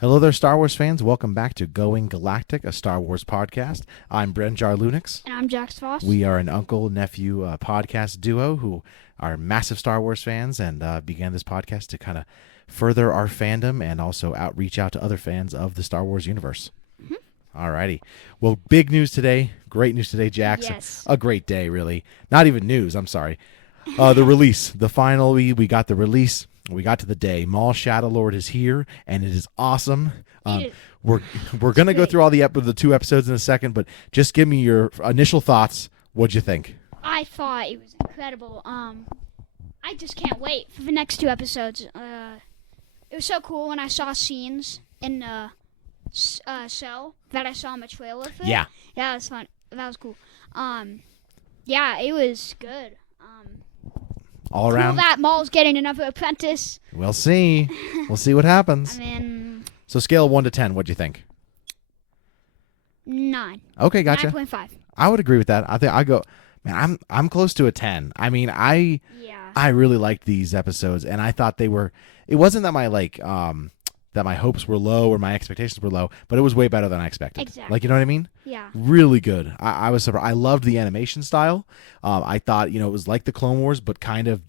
Hello there, Star Wars fans. Welcome back to Going Galactic, a Star Wars podcast. I'm Brenjar Lunix. And I'm Jax Voss. We are an uncle-nephew podcast duo who are massive Star Wars fans and began this podcast to kind of further our fandom and also reach out to other fans of the Star Wars universe. Mm-hmm. Alrighty. Well, big news today. Great news today, Jax. Yes. A great day, really. Not even news, I'm sorry. The release. We got the release. We got to the day. Maul Shadow Lord is here, and it is awesome. We're going to go through all the 2 episodes in a second, but just give me your initial thoughts. What'd you think? I thought it was incredible. I just can't wait for the next 2 episodes. It was so cool when I saw scenes in the show that I saw in the trailer for it. Yeah, that was fun. That was cool. Yeah, it was good. All cool around. That Maul's getting another apprentice. We'll see. We'll see what happens. I mean, so scale of 1 to 10, what'd you think? 9. Okay, gotcha. 9.5. I would agree with that. I think I go, man, I'm close to a 10. I mean, I really liked these episodes, and I thought they were. It wasn't that my hopes were low or my expectations were low, but it was way better than I expected. Exactly. Like, you know what I mean? Yeah. Really good. I was surprised. I loved the animation style. I thought, it was like the Clone Wars, but kind of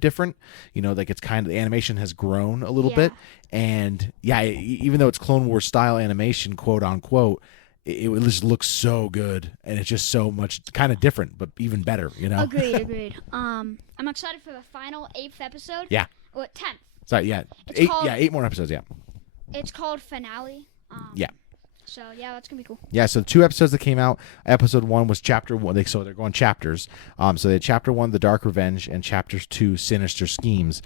different. Like it's the animation has grown a little bit, and even though it's Clone Wars style animation, quote unquote, it just looks so good, and it's just so much kind of different, but even better. Agreed. I'm excited for the final 8th episode. Yeah. Or 10th. Sorry, yeah. It's 8 more episodes, yeah. It's called Finale. Yeah. So, yeah, that's going to be cool. Yeah, so 2 episodes that came out. Episode 1 was Chapter 1. So they're going chapters. So they had Chapter 1, The Dark Revenge, and Chapter 2, Sinister Schemes.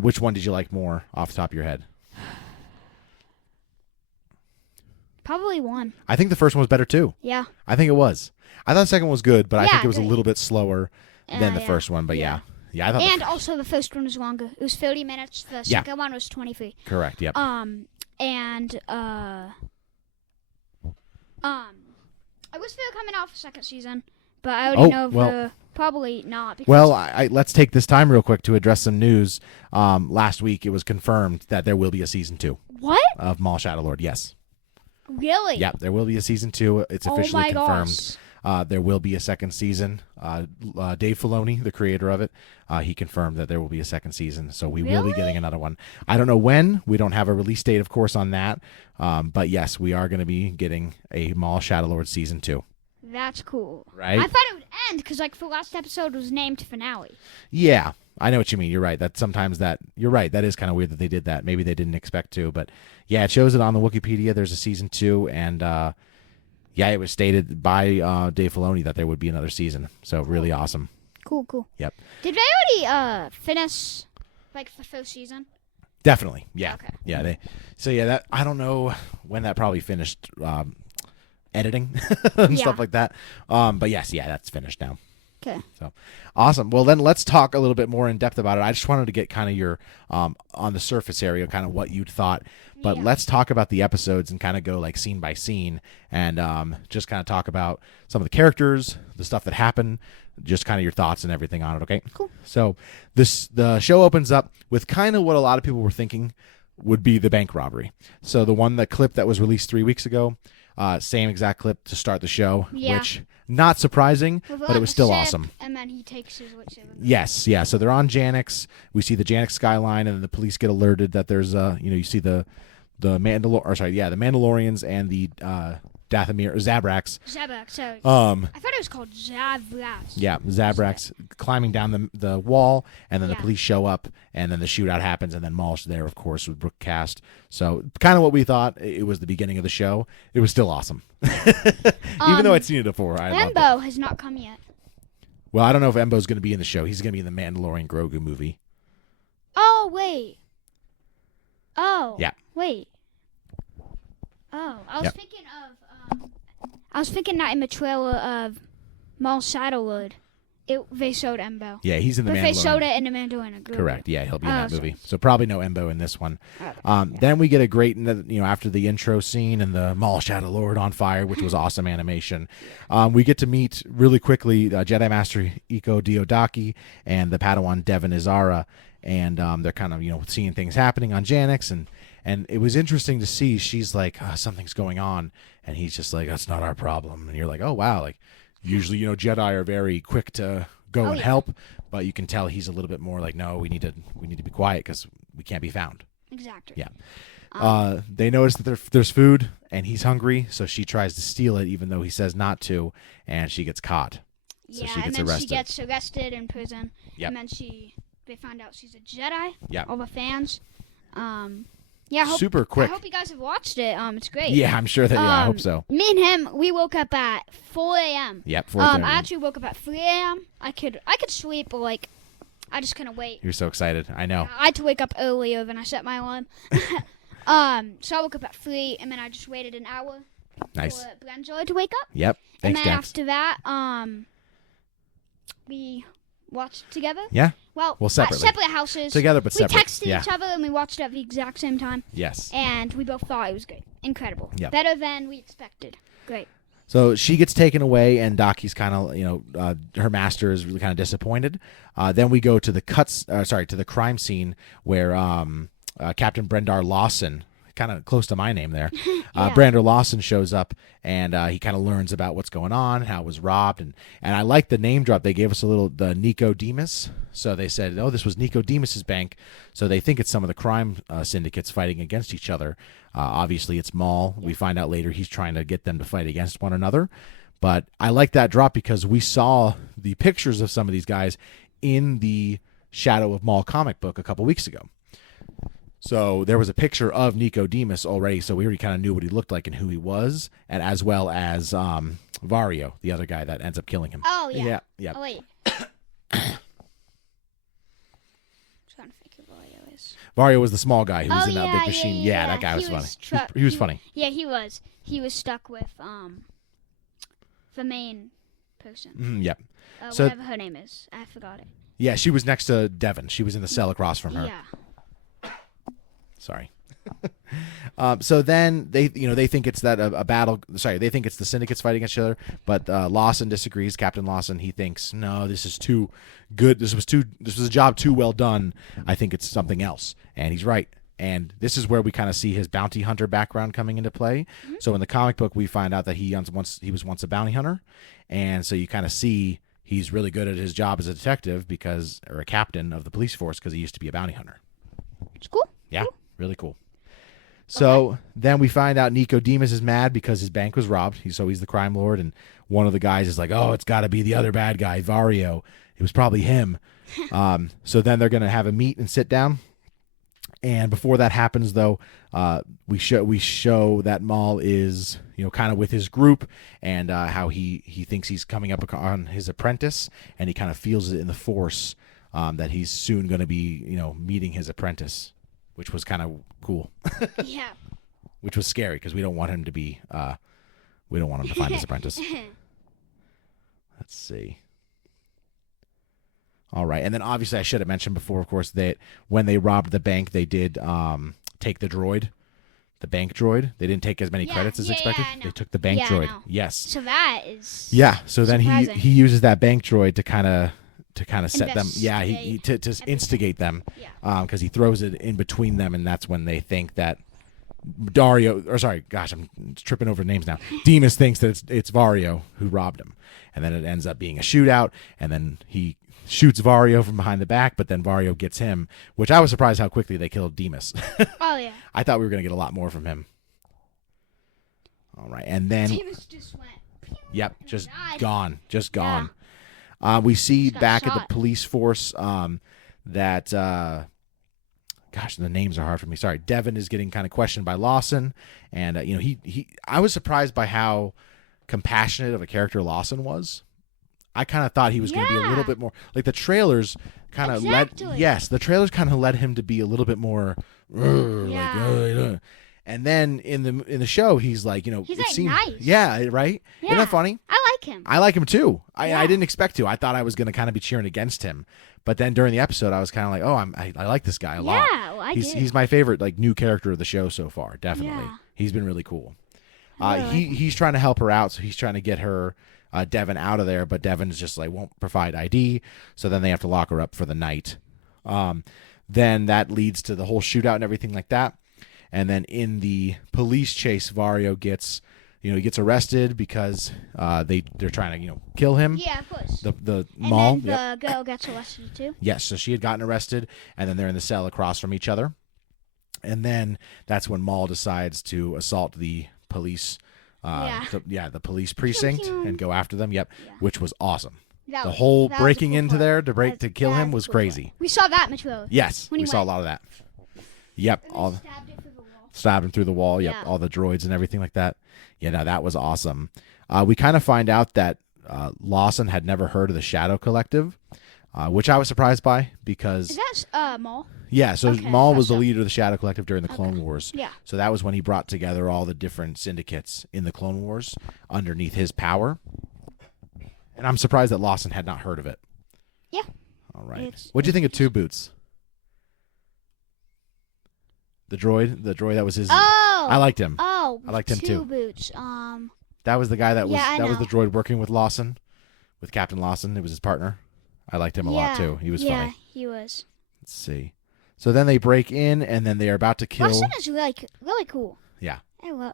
Which one did you like more off the top of your head? Probably 1. I think the first one was better, too. Yeah. I think it was. I thought the second one was good, but I think it was great. a little bit slower than the first one. But yeah. I thought and also the first one was longer. It was 30 minutes. The second one was 23. Correct, yep. And I wish they were coming out for second season, but I already know they're probably not. Well, let's take this time real quick to address some news. Last week it was confirmed that there will be a season 2. What? Of Maul Shadow Lord, yes. Really? Yeah, there will be a season 2. It's officially confirmed. Gosh. There will be a second season. Dave Filoni, the creator of it, he confirmed that there will be a second season. So we will be getting another one. I don't know when. We don't have a release date, of course, on that. But yes, we are going to be getting a Maul Shadow Lord season 2. That's cool. Right? I thought it would end because, the last episode was named Finale. Yeah, I know what you mean. You're right. You're right. That is kind of weird that they did that. Maybe they didn't expect to. But yeah, it shows it on the Wikipedia. There's a season 2, and it was stated by Dave Filoni that there would be another season. So really awesome. Cool. Yep. Did they already finish the first season? Definitely. Yeah. Okay. Yeah. That I don't know when that probably finished editing and stuff like that. But yes, that's finished now. Okay. So awesome. Well, then let's talk a little bit more in depth about it. I just wanted to get kind of your on the surface area, kind of what you'd thought. But let's talk about the episodes and kind of go scene by scene and just kind of talk about some of the characters, the stuff that happened, just kind of your thoughts and everything on it. Okay. Cool. So the show opens up with kind of what a lot of people were thinking would be the bank robbery. So the clip that was released 3 weeks ago. Same exact clip to start the show, which not surprising, but it was still awesome. And then he takes his lightsaber. Yes, yeah. So they're on Janix. We see the Janix skyline, and the police get alerted that there's you see the Mandalorians and the Dathomir or Zabraks. Zabrak, sorry. I thought it was called Zabraks. Yeah, Zabraks climbing down the wall, and then the police show up, and then the shootout happens, and then Maul's there, of course, with Brooke Cast. So kind of what we thought. It was the beginning of the show. It was still awesome, even though I'd seen it before. Embo has not come yet. Well, I don't know if Embo's going to be in the show. He's going to be in the Mandalorian Grogu movie. Oh wait. Oh. Yeah. Wait. Oh, I was thinking of. I was thinking that in the trailer of Maul Shadow Lord, they showed Embo. Yeah, he's in the Mandalorian. But they showed it in the Mandalorian. Correct. Yeah, he'll be in that movie. So probably no Embo in this one. Then we get a great, after the intro scene and the Maul Shadow Lord on fire, which was awesome animation. We get to meet really quickly Jedi Master Iko Diodaki and the Padawan Devin Izara. and they're kind of seeing things happening on Janix, and it was interesting to see. She's like, something's going on, and he's just like, that's not our problem. And you're like, oh wow, like usually Jedi are very quick to go and help, but you can tell he's a little bit more like, no, we need to be quiet because we can't be found. Exactly. Yeah. They notice that there's food, and he's hungry, so she tries to steal it, even though he says not to, and she gets caught. So she gets arrested. She gets arrested in prison. Yep. And then they find out she's a Jedi. Yeah. All the fans. Super quick. I hope you guys have watched it. It's great. Yeah, I'm sure that. I hope so. Me and him, we woke up at 4 a.m. Yep, 4 a.m. I actually woke up at 3 a.m. I could sleep, but like, I just couldn't wait. You're so excited. I know. I had to wake up earlier than I set my alarm. So I woke up at 3, and then I just waited an hour for Brenzo to wake up. Yep. Thanks, and then Dax. after that, we watched together. Yeah. Well, separately. At separate houses. Together, but separate. We texted each other, and we watched it at the exact same time. Yes. And we both thought it was great. Incredible. Yep. Better than we expected. Great. So she gets taken away, and Daki's kind of, her master is really kind of disappointed. Then we go to the to the crime scene where Captain Brendar Lawson, kind of close to my name there, Brandar Lawson shows up, and he kind of learns about what's going on, how it was robbed, and I like the name drop. They gave us the Nico Demus. So they said, oh, this was Nico Demus's bank. So they think it's some of the crime syndicates fighting against each other. Obviously, it's Maul. We find out later he's trying to get them to fight against one another. But I like that drop because we saw the pictures of some of these guys in the Shadow of Maul comic book a couple weeks ago. So there was a picture of Nico Demus already, so we already kind of knew what he looked like and who he was, and as well as Vario, the other guy that ends up killing him. Oh, yeah. Yeah. Oh, wait. Trying to think who Vario is. Vario was the small guy who was in that big machine. Yeah, that guy was funny. He was funny. Yeah, he was. He was stuck with the main person. Yep. Whatever her name is. I forgot it. Yeah, she was next to Devin. She was in the cell across from her. Yeah. Sorry. So then they think it's that a battle. Sorry, they think it's the syndicates fighting each other. But Lawson disagrees. Captain Lawson, he thinks, no, this is too good. This was a job too well done. I think it's something else, and he's right. And this is where we kind of see his bounty hunter background coming into play. Mm-hmm. So in the comic book, we find out that he was once a bounty hunter, and so you kind of see he's really good at his job as a detective or a captain of the police force because he used to be a bounty hunter. It's cool. Yeah. Cool. Really cool. So then we find out Nico Demus is mad because his bank was robbed. He's the crime lord, and one of the guys is like, oh, it's got to be the other bad guy, Vario. It was probably him. So then they're going to have a meet and sit down. And before that happens, though, we show that Maul is kind of with his group, and how he thinks he's coming up on his apprentice, and he kind of feels it in the Force that he's soon going to be meeting his apprentice. Which was kind of cool. Yeah. Which was scary because we don't want him to be. We don't want him to find his apprentice. Let's see. All right, and then obviously I should have mentioned before, of course, that when they robbed the bank, they did take the droid, the bank droid. They didn't take as many credits as expected. They took the bank droid. Yes. So that is. Yeah. So then surprising. he uses that bank droid to kind of set them, to instigate them, because he throws it in between them, and that's when they think that I'm tripping over names now. Demus thinks that it's Vario who robbed him, and then it ends up being a shootout, and then he shoots Vario from behind the back, but then Vario gets him, which I was surprised how quickly they killed Demus. Oh yeah. I thought we were going to get a lot more from him. All right, and then Demus just went. Yep, just gone. Yeah. We see back at the police force that, gosh, the names are hard for me. Sorry, Devin is getting kind of questioned by Lawson, and I was surprised by how compassionate of a character Lawson was. I kind of thought he was going to be a little bit more like the trailers kind of the trailers kind of led him to be a little bit more and then in the show he's like, he's like nice. Yeah, right? Yeah. Isn't that funny? I like him. I like him too. I didn't expect to. I thought I was going to kind of be cheering against him. But then during the episode, I was kind of like, oh, I like this guy a lot. Yeah, well, he's my favorite new character of the show so far, definitely. Yeah. He's been really cool. He's trying to help her out, so he's trying to get her Devin out of there, but Devin's just won't provide ID, so then they have to lock her up for the night. then that leads to the whole shootout and everything like that. And then in the police chase, Vario gets, he gets arrested because they're trying to, kill him. Yeah, of course. The Maul. And then the girl gets arrested too. Yes, so she had gotten arrested, and then they're in the cell across from each other. And then that's when Maul decides to assault the police, the police precinct and go after them. Yep, which was awesome. The whole breaking into there to kill him was crazy. We saw that in the trailer. Yes, we saw a lot of that. Yep, stabbed him through the wall. Yep, all the droids and everything like that. Yeah, no, that was awesome. We kind of find out that Lawson had never heard of the Shadow Collective, which I was surprised by because... Is that Maul? Yeah, so Maul was the leader of the Shadow Collective during the Clone Wars. Yeah. So that was when he brought together all the different syndicates in the Clone Wars underneath his power. And I'm surprised that Lawson had not heard of it. Yeah. All right. What do you think of Two Boots? The droid that was his... Oh! I liked him. Oh, I liked him too. Two Boots. That was the guy that was was the droid working with Lawson, with Captain Lawson. It was his partner. I liked him a lot too. He was funny. Yeah, he was. Let's see. So then they break in, and then they are about to kill... Lawson is really cool. Yeah.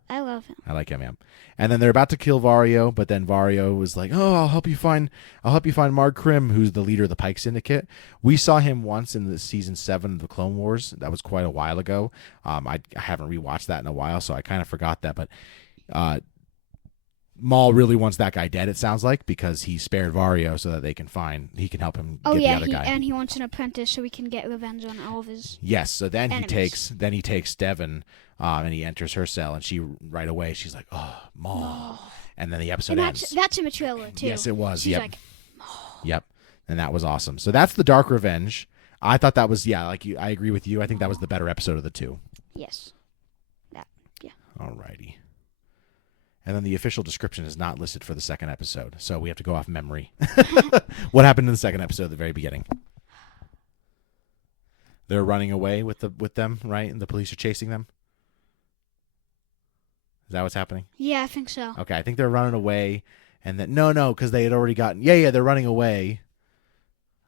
I love him. I like him, yeah. And then they're about to kill Vario, but then Vario was like, "Oh, I'll help you find Marg Krim, who's the leader of the Pike Syndicate." We saw him once in the season 7 of the Clone Wars. That was quite a while ago. I haven't rewatched that in a while, so I kind of forgot that. But Maul really wants that guy dead, it sounds like, because he spared Vario so that he can help him get the other guy. And he wants an apprentice so he can get revenge on all of his Yes, so then enemies. he takes Devon, and he enters her cell, and she right away she's like, "Oh, Maul." And then the episode ends. That's in the trailer too. Yes, it was. She's Yep. like, Maul. Yep. And that was awesome. So that's the Dark Revenge. I thought that was I agree with you. I think that was the better episode of the two. Yes. Alrighty. And then the official description is not listed for the second episode, so we have to go off memory. What happened in the second episode at the very beginning? They're running away with them, right? And the police are chasing them. Is that what's happening? Yeah, I think so. Okay, I think they're running away, and then no, because they had already gotten. Yeah, they're running away.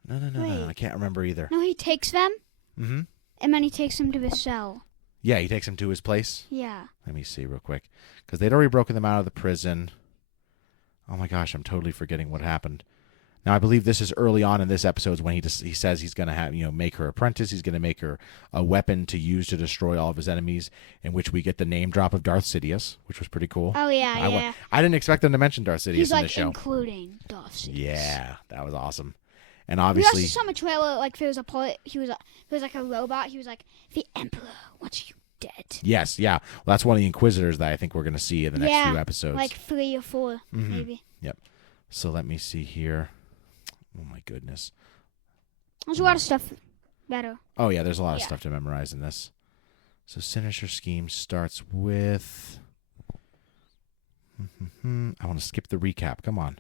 No, I can't remember either. No, he takes them. Mm-hmm. And then he takes them to his cell. Yeah, he takes them to his place. Yeah. Let me see real quick, because they'd already broken them out of the prison. Oh my gosh, I'm totally forgetting what happened. Now I believe this is early on in this episode when he says he's going to make her apprentice. He's going to make her a weapon to use to destroy all of his enemies. In which we get the name drop of Darth Sidious, which was pretty cool. Oh yeah, I didn't expect them to mention Darth Sidious in the show. Including Darth Sidious. Yeah, that was awesome. And obviously, we also saw a trailer like there was a pilot. He was like a robot. He was like, "The Emperor wants you dead." Yes, yeah. Well, that's one of the Inquisitors that I think we're going to see in the next few episodes. Like 3 or 4, maybe. Yep. So let me see here. Oh my goodness. There's a lot of stuff better. Oh yeah, there's a lot of stuff to memorize in this. So Sinister Scheme starts with. I want to skip the recap. Come on.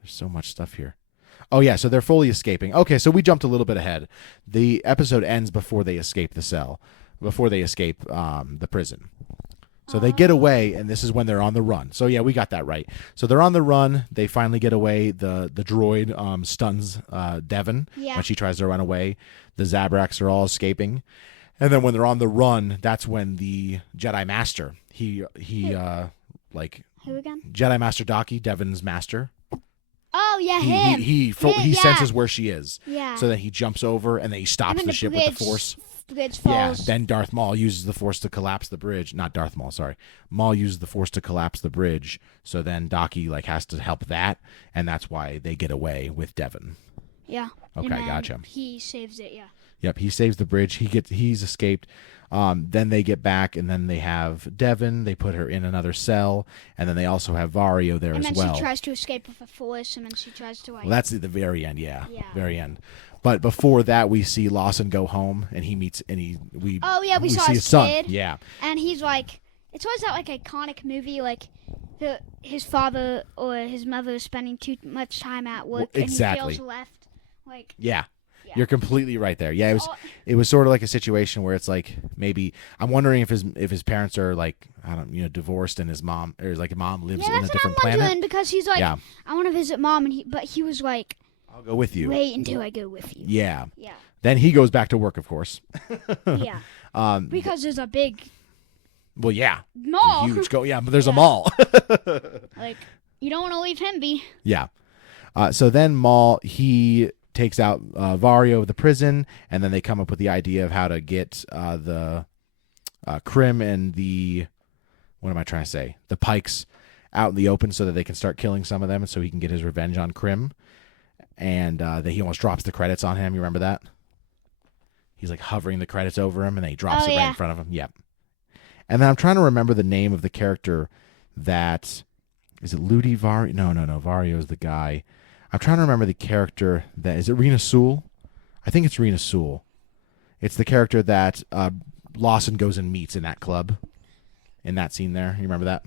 There's so much stuff here. Oh yeah, so they're fully escaping. Okay, so we jumped a little bit ahead. The episode ends before they escape the cell, before they escape the prison. So they get away, and this is when they're on the run. So yeah, we got that right. So they're on the run. They finally get away. The droid stuns Devon when she tries to run away. The Zabraks are all escaping, and then when they're on the run, that's when the Jedi Master Who again? Jedi Master Daki, Devon's master. Oh yeah, him. He senses where she is. Yeah. So then he jumps over, and then he stops the ship with the Force. Bridge falls. Yeah, then Darth Maul uses the Force to collapse the bridge. Not Darth Maul, sorry. Maul uses the Force to collapse the bridge. So then Daki has to help that, and that's why they get away with Devon. Yeah. Okay, gotcha. He saves it. Yeah. Yep, he saves the bridge. He's escaped. Then they get back, and then they have Devon. They put her in another cell, and then they also have Vario there as well. And then she tries to escape with a Force, and then she tries to. Well, that's at the very end. Yeah. Very end. But before that, we see Lawson go home, and we saw his son. Kid, yeah, and he's like, it's always that iconic movie, like his father or his mother is spending too much time at work, exactly. And he feels left. Like yeah, you're completely right there. Yeah, it was sort of like a situation where it's like maybe I'm wondering if his parents are divorced, and his mom lives in a different planet. Because he's like, I want to visit mom, but he was like, I'll go with you. Wait until I go with you. Yeah. Then he goes back to work, of course. Yeah. Because there's a big Well, yeah. mall. Huge but there's a mall. Like, you don't want to leave him be. Yeah. So then Maul, he takes out Vario of the prison, and then they come up with the idea of how to get the Krim and the, what am I trying to say? The Pykes out in the open so that they can start killing some of them, and so he can get his revenge on Krim. And that he almost drops the credits on him. You remember that? He's like hovering the credits over him, and then he drops it right in front of him. Yep. And then I'm trying to remember the name of the character that, is it Ludi Vario? No. Vario is the guy. I'm trying to remember the character that, is it Rena Sewell? I think it's Rena Sewell. It's the character that Lawson goes and meets in that club, in that scene there. You remember that?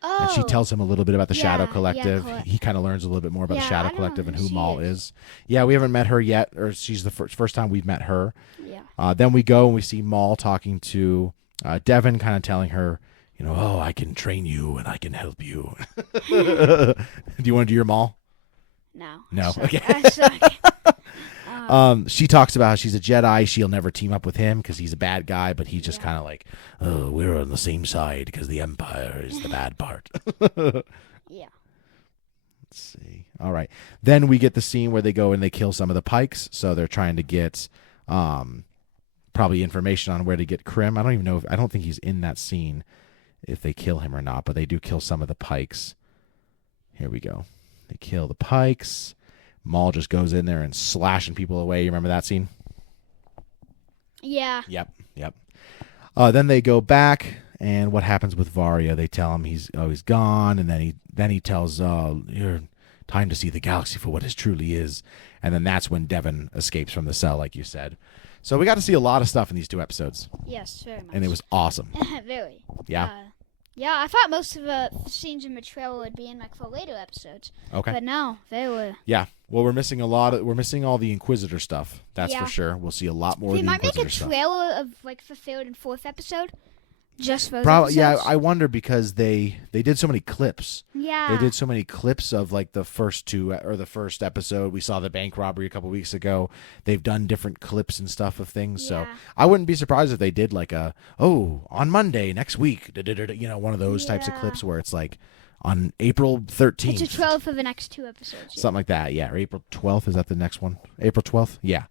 Oh. And she tells him a little bit about the Shadow Yeah, Collective. yeah, he kind of learns a little bit more about the Yeah, Shadow I don't Collective know and who who she Maul is. is. Yeah, we haven't met her yet, or she's the first time we've met her. Yeah. Then we go and we see Maul talking to Devon, kind of telling her, oh, I can train you and I can help you. Do you want to do your Maul? No. No. Okay. I suck. She talks about how she's a Jedi. She'll never team up with him because he's a bad guy, but he's just kind of like, oh, we're on the same side because the Empire is the bad part. Yeah. Let's see. All right. Then we get the scene where they go and they kill some of the Pykes. So they're trying to get probably information on where to get Krim. I don't even know I don't think he's in that scene if they kill him or not, but they do kill some of the Pykes. Here we go. They kill the Pykes. Maul just goes in there and slashing people away. You remember that scene? Yeah. Yep. Then they go back, and what happens with Vario? They tell him he's gone, and then he tells, "You're time to see the galaxy for what it truly is." And then that's when Devon escapes from the cell, like you said. So we got to see a lot of stuff in these 2 episodes, Yes, very much. and it was awesome. Very. Yeah. Yeah, I thought most of the scenes in the trailer would be in like for later episodes. Okay. But no, they were. Yeah. Well, we're missing we're missing all the Inquisitor stuff. That's for sure. We'll see a lot more They of the might make Inquisitor a stuff. trailer of like the 3rd and 4th episode, just for those Probably. episodes. Yeah. I wonder because they did so many clips. Yeah. They did so many clips of like the first 2 or the first episode. We saw the bank robbery a couple weeks ago. They've done different clips and stuff of things. So Yeah. I wouldn't be surprised if they did like on Monday next week, one of those types of Yeah. clips where it's like on April 13th. It's a trailer for the next 2 episodes. Yeah. Something like that. Yeah. Or April 12th. Is that the next one? April 12th? Yeah.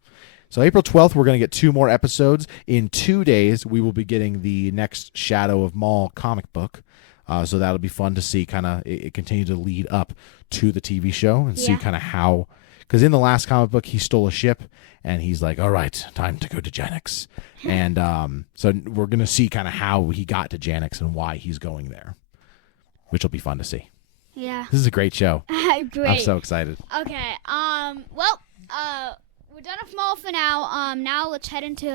So April 12th, we're going to get 2 more episodes. In 2 days, we will be getting the next Shadow of Maul comic book. So that'll be fun to see kind of it continue to lead up to the TV show and see kind of how, because in the last comic book, he stole a ship and he's like, all right, time to go to Janix. And so we're going to see kind of how he got to Janix and why he's going there, which will be fun to see. Yeah. This is a great show. Great. I'm so excited. Okay. Well. We're done with Maul for now. Now let's head into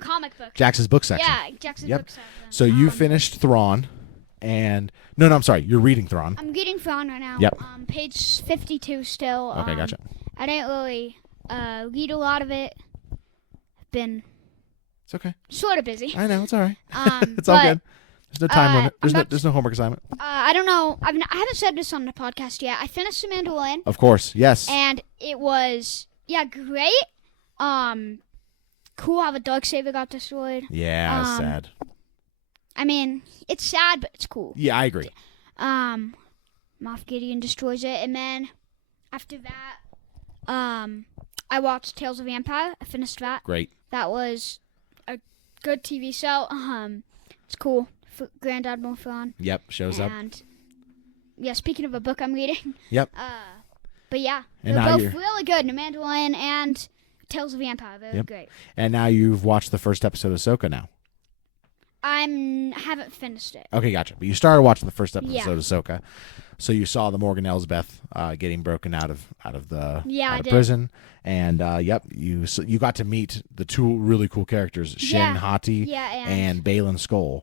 comic book. Jax's book section. Yeah, Jackson's book section. So you finished Thrawn, and no, I'm sorry, you're reading Thrawn. I'm reading Thrawn right now. Yep. Page 52 still. Okay, gotcha. I didn't really read a lot of it. I've been It's okay. sort of busy. I know, it's all right. It's but, all good. There's no time limit. I'm There's no homework assignment. I don't know. I haven't said this on the podcast yet. I finished The Mandalorian, Of course, yes. and it was great. Cool how the Darksaber got destroyed. Yeah, sad. I mean, it's sad, but it's cool. Yeah, I agree. Moff Gideon destroys it, and then after that, I watched Tales of the Empire. I finished that. Great. That was a good TV show. It's cool. Grand Admiral Thrawn. Yep, shows up. And yeah, speaking of a book I'm reading. Yep. But yeah, And they're now both you're- really good. The Mandalorian and Tales of the Empire. They're great. And now you've watched the first episode of Ahsoka now. Haven't finished it. Okay, gotcha. But you started watching the first episode Yeah. of Ahsoka. So you saw the Morgan Elsbeth getting broken out of the Yeah, I out of did. prison, and you got to meet the 2 really cool characters, Shin Yeah. Hati Yeah, and Balin Skoll.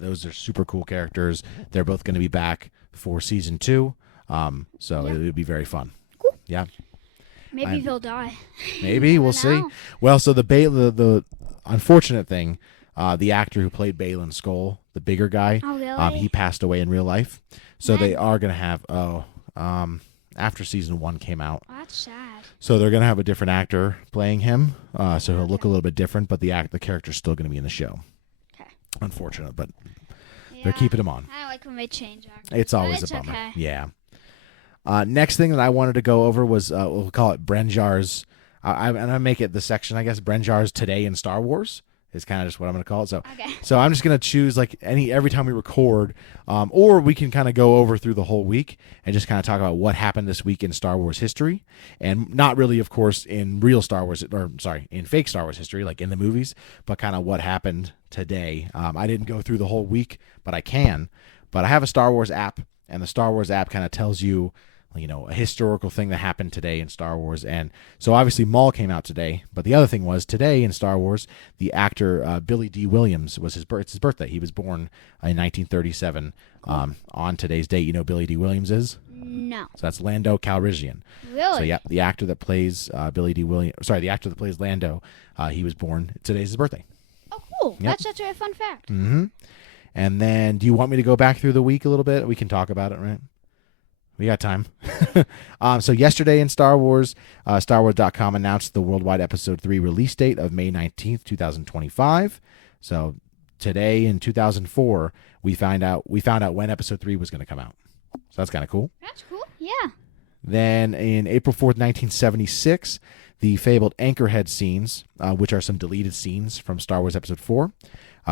Those are super cool characters. They're both going to be back for season 2, so Yeah. it'll be very fun. Cool. Yeah, Maybe they'll die. maybe we'll see. know. Well, so the unfortunate thing. The actor who played Balin Skoll, the bigger guy, Oh, really? he passed away in real life. So they Man. are going to have after season 1 came out. Oh, that's sad. So they're gonna have a different actor playing him, so he'll look a little bit different, but the character's still gonna be in the show. Okay. Unfortunate, but they're keeping him on. I don't like when they change actors. It's always a bummer. Okay. Yeah. Next thing that I wanted to go over was we'll call it Brenjar's. I make it the section, I guess. Brenjar's Today in Star Wars is kind of just what I'm going to call it. So I'm just going to choose like every time we record, or we can kind of go over through the whole week and just kind of talk about what happened this week in Star Wars history, and not really, of course, in real Star Wars, in fake Star Wars history, like in the movies, but kind of what happened today. I didn't go through the whole week, but I can. But I have a Star Wars app, and the Star Wars app kind of tells you, a historical thing that happened today in Star Wars. And so obviously Maul came out today, but the other thing was today in Star Wars, the actor Billy D. Williams was his birthday. He was born in 1937 on today's date. You know who Billy D. Williams is? No. So that's Lando Calrissian. Really? So yeah, the actor that plays the actor that plays Lando, he was born, today's his birthday. Oh, cool. Yep. That's such a fun fact. Mm-hmm. And then do you want me to go back through the week a little bit? We can talk about it, right? We got time. So yesterday in Star Wars, StarWars.com announced the worldwide Episode 3 release date of May 19th, 2025. So today in 2004, we found out when Episode 3 was going to come out. So that's kind of cool. That's cool. Yeah. Then in April 4th, 1976, the fabled Anchorhead scenes, which are some deleted scenes from Star Wars Episode 4,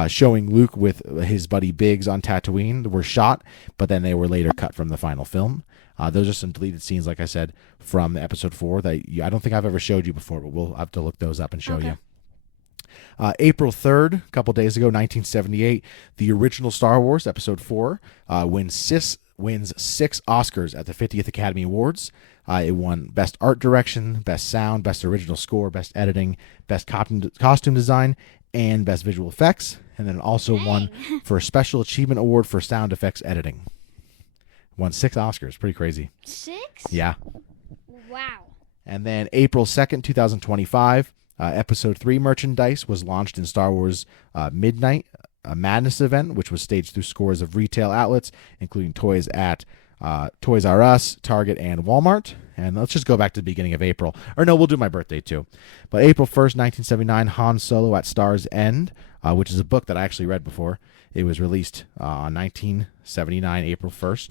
showing Luke with his buddy Biggs on Tatooine, were shot, but then they were later cut from the final film. Those are some deleted scenes, like I said, from Episode 4 that I don't think I've ever showed you before, but we'll have to look those up and show you. April 3rd, a couple days ago, 1978, the original Star Wars Episode 4 wins 6 Oscars at the 50th Academy Awards. It won Best Art Direction, Best Sound, Best Original Score, Best Editing, Best Costume Design, and Best Visual Effects. And then it also won for a Special Achievement Award for Sound Effects Editing. Won 6 Oscars. Pretty crazy. 6? Yeah. Wow. And then April 2nd, 2025, Episode 3 merchandise was launched in Star Wars Midnight, a Madness event, which was staged through scores of retail outlets, including toys at Toys R Us, Target, and Walmart. And let's just go back to the beginning of April. Or no, we'll do my birthday too. But April 1st, 1979, Han Solo at Star's End, which is a book that I actually read before. It was released on 1979, April 1st.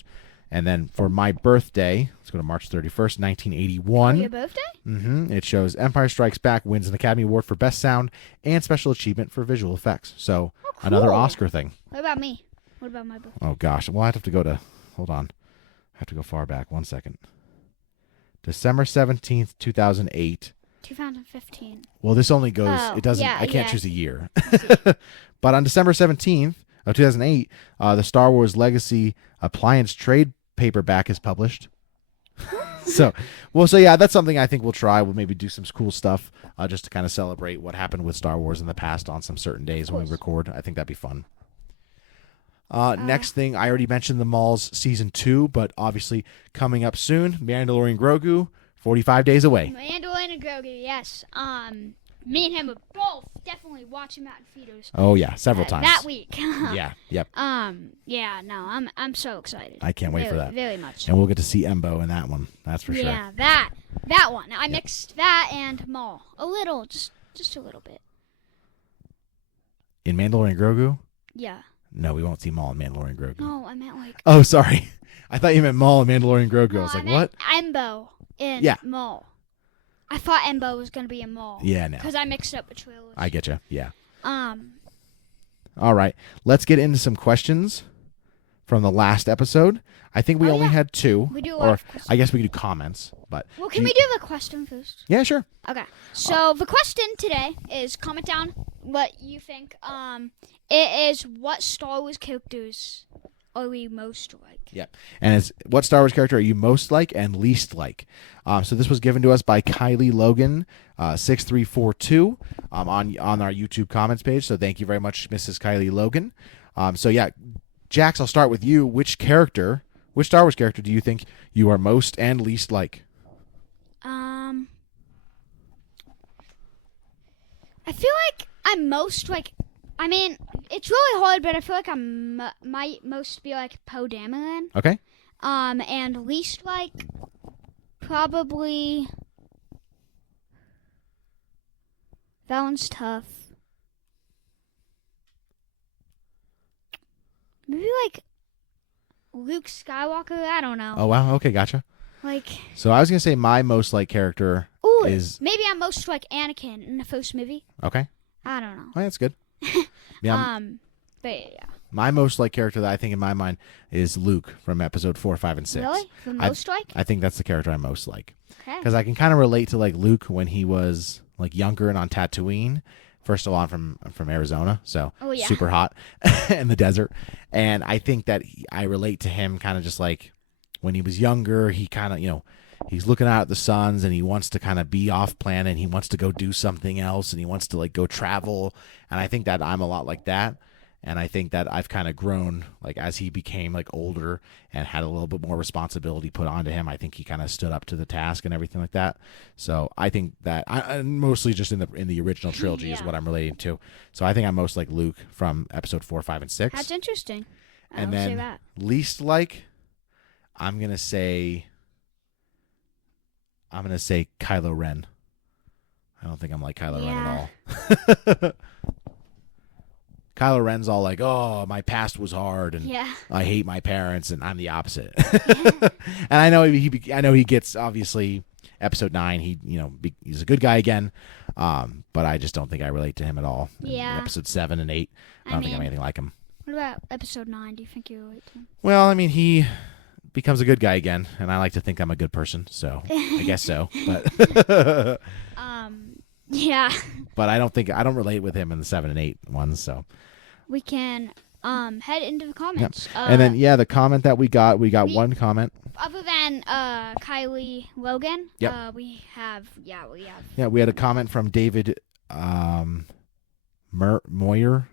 And then for my birthday, let's go to March 31st, 1981. Your birthday? Mm-hmm. It shows Empire Strikes Back wins an Academy Award for Best Sound and Special Achievement for Visual Effects. So another Oscar thing. What about me? What about my birthday? Oh, gosh. Well, I'd have to go to... Hold on. I have to go far back. 1 second. December 17th, 2008. 2015. Well, this only goes... it doesn't... I can't choose a year. But on December 17th of 2008, the Star Wars Legacy Appliance Trade paperback is published. So yeah, that's something I think we'll try. We'll maybe do some cool stuff just to kind of celebrate what happened with Star Wars in the past on some certain days when we record. I think that'd be fun. Next thing, I already mentioned the Maul's Season 2, but obviously coming up soon, Mandalorian Grogu, 45 days away. Mandalorian Grogu, yes. Me and him would both definitely watch him out in theaters. Oh yeah, several times. That week. Yeah, yep. Yeah, no, I'm so excited. I can't wait for that. Very much. And we'll get to see Embo in that one. That's for sure. Yeah, that one. I mixed that and Maul. A little, just a little bit. In Mandalorian Grogu? Yeah. No, we won't see Maul in Mandalorian Grogu. No, I meant like... Oh, sorry. I thought you meant Maul in Mandalorian Grogu. No, I was like, meant what? Embo in Maul. I thought Embo was going to be in Maul. Yeah, no. Because I mixed up the trailers. I get you. Yeah. All right. Let's get into some questions from the last episode. I think we only had 2. We do a lot of questions. I guess we could do comments. But well, can we do the question first? Yeah, sure. Okay. So the question today is comment down what you think. It is what Star Wars characters are we most like? Yeah. And it's what Star Wars character are you most like and least like? So this was given to us by Kylie Logan, 6342, on our YouTube comments page. So thank you very much, Mrs. Kylie Logan. So yeah, Jax, I'll start with you. Which Star Wars character do you think you are most and least like? I feel like I'm most like. I mean, it's really hard, but I feel like I might most be like Poe Dameron. Okay. And least like probably That one's tough. Maybe like Luke Skywalker. I don't know. Oh wow. Okay, gotcha. Like. So I was gonna say my most liked character is maybe I'm most like Anakin in the first movie. Okay. I don't know. Oh, that's good. Yeah. But yeah. My most liked character that I think in my mind is Luke from episode 4, 5, and 6. Really? The most like? I think that's the character I most like. Okay. Because I can kind of relate to like Luke when he was like younger and on Tatooine. First of all, I'm from Arizona, so super hot in the desert. And I think that I relate to him kind of just like when he was younger, he kind of, he's looking out at the suns and he wants to kind of be off planet and he wants to go do something else and he wants to like go travel. And I think that I'm a lot like that. And I think that I've kind of grown, like, as he became, like, older and had a little bit more responsibility put onto him. I think he kind of stood up to the task and everything like that. So I think that, mostly just in the original trilogy is what I'm relating to. So I think I'm most like Luke from episode 4, 5, and 6. That's interesting. And then say that. Least like, I'm going to say Kylo Ren. I don't think I'm like Kylo Ren at all. Kylo Ren's all like, "Oh, my past was hard, and I hate my parents," and I'm the opposite. And I know he gets obviously episode 9. He's a good guy again, but I just don't think I relate to him at all. Yeah. In episode 7 and 8, I don't think I'm anything like him. What about episode 9? Do you think you relate to him? Well, I mean, he becomes a good guy again, and I like to think I'm a good person, so I guess so. But yeah. But I don't relate with him in the 7 and 8 ones, so. We can head into the comments. Yep. And then the comment that we got one comment. Other than Kylie Logan, yep. we had a comment from David Moyer.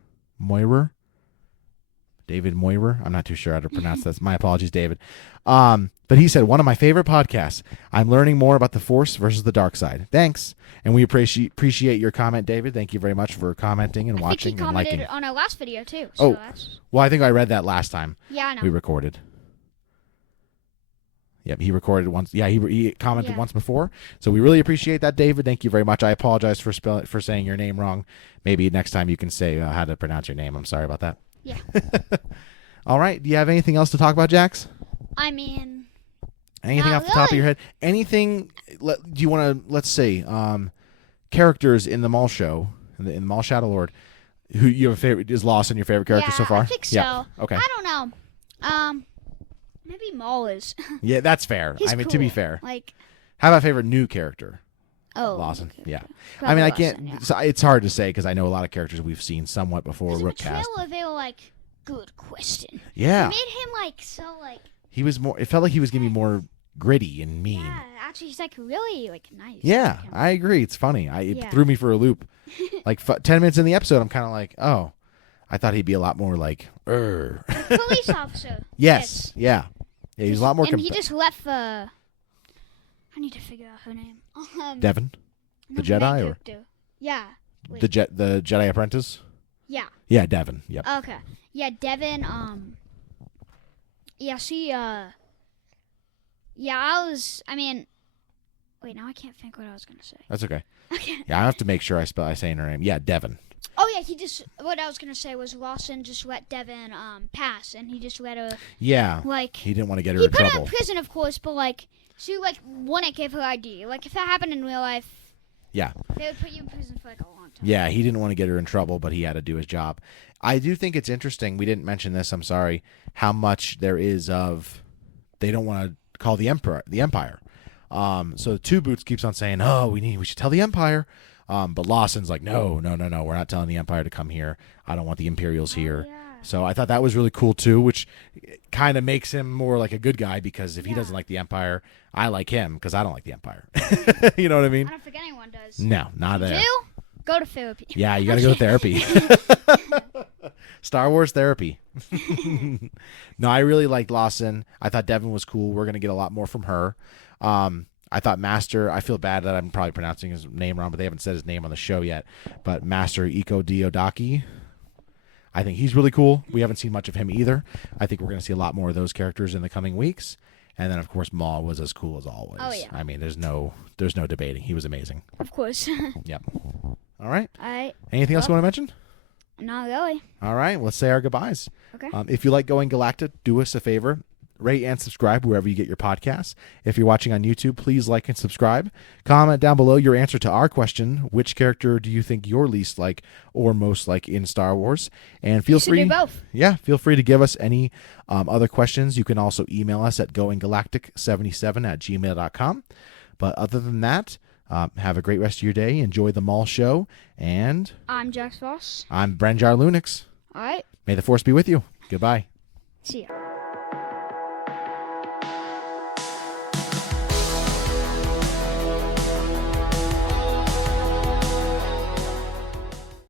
David Moyer. I'm not too sure how to pronounce this. My apologies, David. But he said, one of my favorite podcasts. I'm learning more about the Force versus the dark side. Thanks. And we appreciate your comment, David. Thank you very much for commenting and watching and liking. He commented on our last video, too. So well, I think I read that last time. Yeah, I know. We recorded. Yep, he recorded once. Yeah, he commented once before. So we really appreciate that, David. Thank you very much. I apologize for saying your name wrong. Maybe next time you can say how to pronounce your name. I'm sorry about that. Yeah. All right. Do you have anything else to talk about, Jax? I mean, anything off the top of your head? Anything? Do you want to? Let's say characters in the Maul show, in the Maul Shadow Lord, who you have a favorite is Lawson your favorite character so far? I think so. Yeah. Okay. I don't know. Maybe Maul is. Yeah, that's fair. He's I mean, cool. To be fair, like, how about favorite new character? Oh, Lawson. Okay. Yeah. Probably I mean, I Lawson, can't. So it's hard to say because I know a lot of characters we've seen somewhat before. In the Rookcast. trailer, they were like, good question. Yeah. It made him like so like. He was more. It felt like he was gonna be more gritty and mean. Yeah, actually, he's like really like nice. Yeah, I agree. It's funny. It threw me for a loop. Like 10 minutes in the episode, I'm kind of like, oh, I thought he'd be a lot more like, police officer. Yes. Yeah. Yeah, he's a lot more. And he just left the. I need to figure out her name. Devin, the Jedi, or yeah, the Jedi apprentice. Yeah. Yeah, Devin. Yep. Okay. Yeah, Devin. Yeah, she. Yeah, I mean. Wait, now I can't think what I was gonna say. That's okay. Okay. Yeah, I have to make sure I say her name. Yeah, Devin. Oh yeah, what I was gonna say was Lawson just let Devin pass, and he just let her. Yeah. Like he didn't want to get her in trouble. He put her in prison, of course, but like she like wouldn't give her ID. Like if that happened in real life. Yeah. They would put you in prison for like a long time. Yeah, he didn't want to get her in trouble, but he had to do his job. I do think it's interesting. We didn't mention this. I'm sorry. How much there is of they don't want to call the Empire. So Two Boots keeps on saying, "Oh, we should tell the Empire." But Lawson's like, no, we're not telling the Empire to come here. I don't want the Imperials here. Yeah. So I thought that was really cool too, which kind of makes him more like a good guy because if he doesn't like the Empire, I like him because I don't like the Empire. You know what I mean? I don't think anyone does. No, not there. You go to therapy. Yeah, you got to go to therapy. Star Wars therapy. No, I really liked Lawson. I thought Devin was cool. We're gonna get a lot more from her. I thought Master, I feel bad that I'm probably pronouncing his name wrong, but they haven't said his name on the show yet. But Master Iko Diodaki, I think he's really cool. We haven't seen much of him either. I think we're going to see a lot more of those characters in the coming weeks. And then, of course, Maul was as cool as always. Oh, yeah. I mean, there's no debating. He was amazing. Of course. Yep. All right. All right. Anything else you want to mention? Not really. All right. Let's say our goodbyes. Okay. If you like Going Galactic, do us a favor. Rate and subscribe wherever you get your podcasts. If you're watching on YouTube, please like and subscribe. Comment down below your answer to our question: which character do you think you're least like or most like in Star Wars? And feel free to do both. Yeah, feel free to give us any other questions. You can also email us at goinggalactic77@gmail.com. But other than that, have a great rest of your day. Enjoy the Maul show. And I'm Jax Voss. I'm Brenjar Lunix. All right. May the Force be with you. Goodbye. See ya.